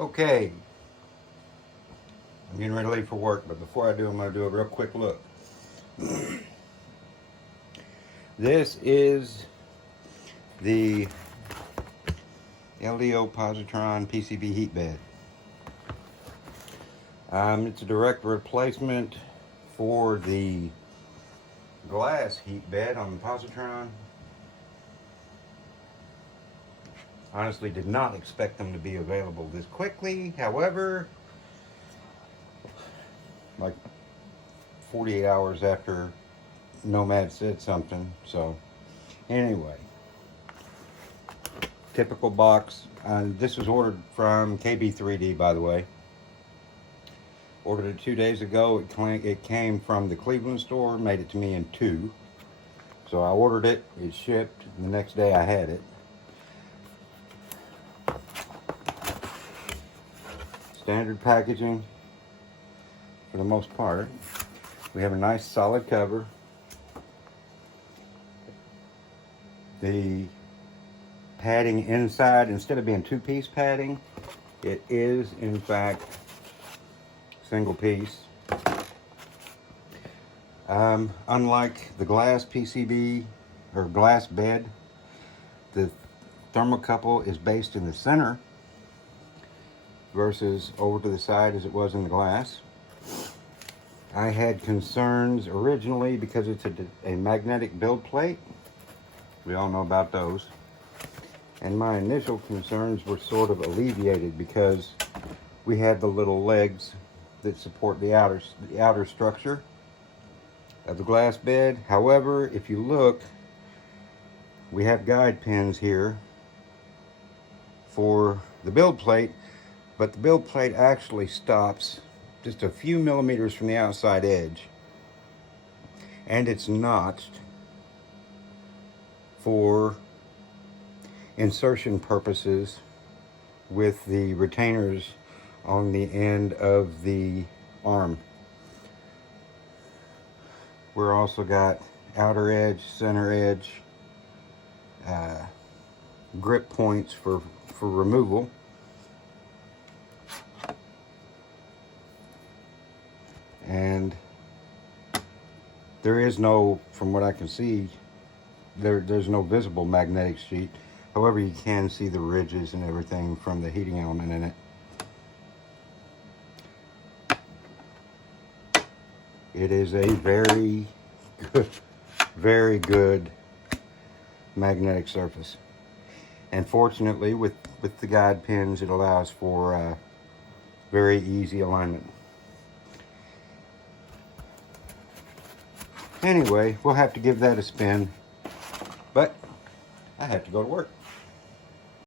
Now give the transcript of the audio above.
Okay, I'm getting ready to leave for work, but before I do, I'm going to do a real quick look. This is the LDO Positron PCB heat bed. It's a direct replacement for the glass heat bed on the Positron. Honestly, did not expect them to be available this quickly. However, like 48 hours after Nomad said something. So anyway, typical box. This was ordered from KB3D, by the way. Ordered it 2 days ago. It came from the Cleveland store, made it to me in 2. So I ordered it, it shipped, the next day I had it. Standard packaging for the most part. We have a nice solid cover. The padding inside, instead of being 2-piece padding, it is in fact single piece. Unlike the glass PCB or glass bed, the thermocouple is based in the center versus over to the side as it was in the glass. I had concerns originally because it's a magnetic build plate. We all know about those. And my initial concerns were sort of alleviated because we had the little legs that support the outer structure of the glass bed. However, if you look, we have guide pins here for the build plate, but the build plate actually stops just a few millimeters from the outside edge, and it's notched for insertion purposes with the retainers on the end of the arm. We're also got outer edge, center edge, grip points for removal. And there is no, from what I can see, there's no visible magnetic sheet. However, you can see the ridges and everything from the heating element in it. It is a very good magnetic surface. And fortunately, with the guide pins, it allows for very easy alignment. Anyway, we'll have to give that a spin, but I have to go to work.